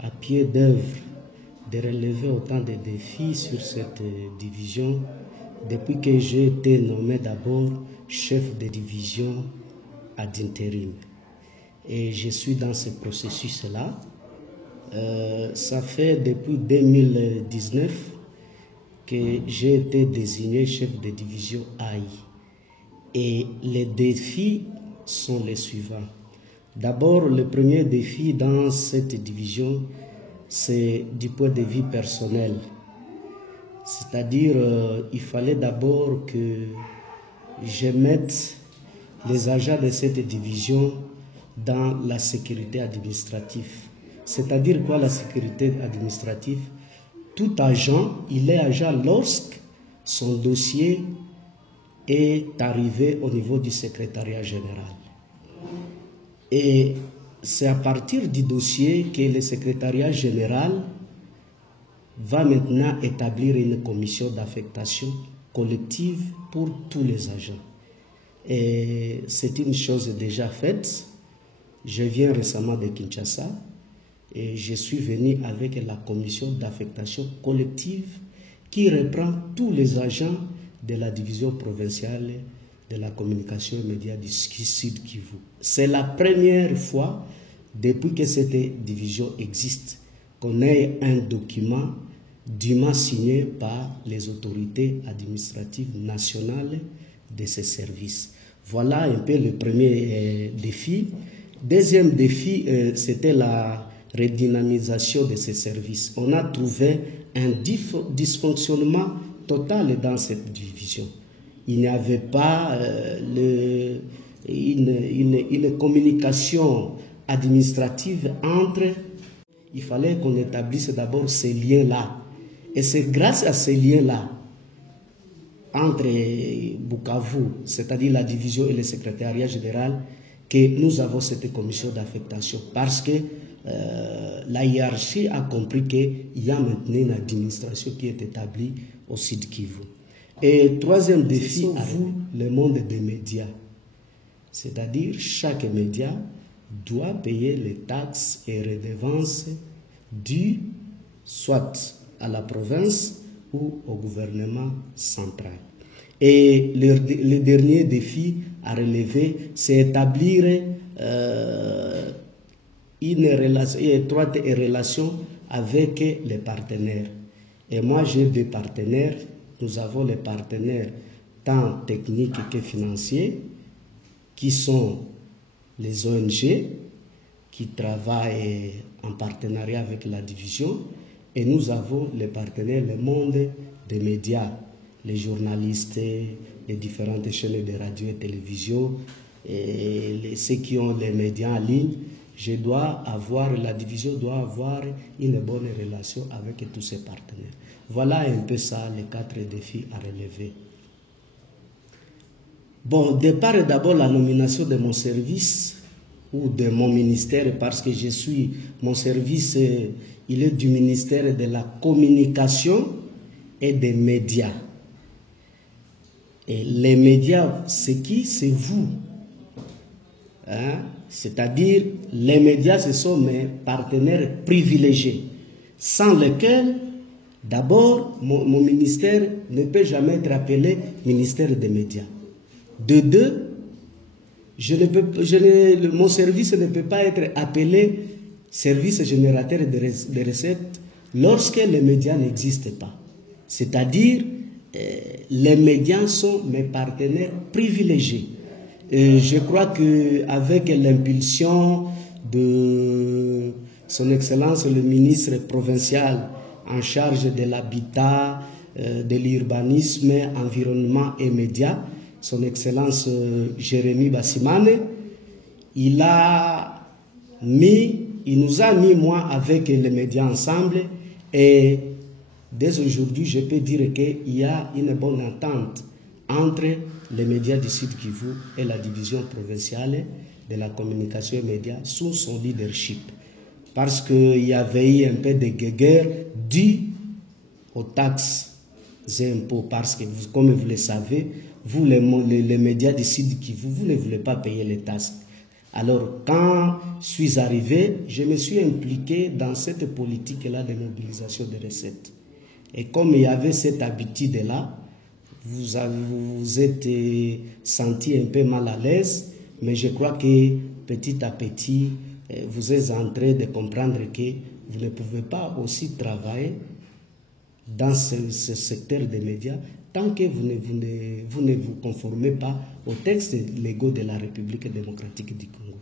à pied d'œuvre de relever autant de défis sur cette division depuis que j'ai été nommé d'abord chef de division ad intérim. Et je suis dans ce processus-là. Ça fait depuis 2019 que j'ai été désigné chef de division AI. Et les défis sont les suivants. D'abord, le premier défi dans cette division, c'est du point de vue personnel. C'est-à-dire, il fallait d'abord que je mette les agents de cette division dans la sécurité administrative. C'est-à-dire quoi la sécurité administrative? Tout agent, il est agent lorsque son dossier est arrivé au niveau du secrétariat général. Et c'est à partir du dossier que le secrétariat général va maintenant établir une commission d'affectation collective pour tous les agents. Et c'est une chose déjà faite. Je viens récemment de Kinshasa et je suis venu avec la commission d'affectation collective qui reprend tous les agents de la division provinciale de la communication et médias du Sud Kivu. C'est la première fois depuis que cette division existe qu'on ait un document dûment signé par les autorités administratives nationales de ces services. Voilà un peu le premier défi. Deuxième défi, c'était la redynamisation de ces services. On a trouvé un dysfonctionnement total dans cette division. Il n'y avait pas une communication administrative entre... Il fallait qu'on établisse d'abord ces liens-là. Et c'est grâce à ces liens-là, entre Bukavu, c'est-à-dire la division et le secrétariat général, que nous avons cette commission d'affectation. Parce que la hiérarchie a compris qu'il y a maintenant une administration qui est établie au Sud Kivu. Et troisième défi, vous, le monde des médias. C'est-à-dire chaque média doit payer les taxes et redevances dues soit à la province ou au gouvernement central. Et le dernier défi à relever, c'est établir une étroite relation avec les partenaires. Et moi, j'ai des partenaires. Nous avons les partenaires tant techniques que financiers, qui sont les ONG, qui travaillent en partenariat avec la division, et nous avons les partenaires, le monde des médias, les journalistes, les différentes chaînes de radio et télévision, et ceux qui ont les médias en ligne. La division doit avoir une bonne relation avec tous ses partenaires. Voilà un peu ça, les 4 défis à relever. Bon, départ d'abord la nomination de mon service ou de mon ministère, parce que mon service, il est du ministère de la communication et des médias. Et les médias, c'est qui? C'est vous. Hein? C'est-à-dire, les médias, ce sont mes partenaires privilégiés, sans lesquels, d'abord, mon ministère ne peut jamais être appelé ministère des médias. De deux, mon service ne peut pas être appelé service générateur de recettes lorsque les médias n'existent pas. C'est-à-dire, les médias sont mes partenaires privilégiés. Je crois qu'avec l'impulsion de son Excellence le ministre provincial en charge de l'habitat, de l'urbanisme, environnement et médias, son Excellence Jérémy Bassimane, il nous a mis, moi, avec les médias ensemble, et dès aujourd'hui, je peux dire qu'il y a une bonne entente entre les médias du Sud Kivu et la division provinciale de la communication et médias sous son leadership. Parce qu'il y avait eu un peu de guéguerre due aux taxes et impôts. Parce que, comme vous le savez, vous, les médias du Sud Kivu, vous ne voulez pas payer les taxes. Alors, quand je suis arrivé, je me suis impliqué dans cette politique-là de mobilisation des recettes. Et comme il y avait cette habitude-là, vous vous êtes senti un peu mal à l'aise, mais je crois que petit à petit, vous êtes en train de comprendre que vous ne pouvez pas aussi travailler dans ce secteur des médias tant que vous ne vous conformez pas aux textes légaux de la République démocratique du Congo.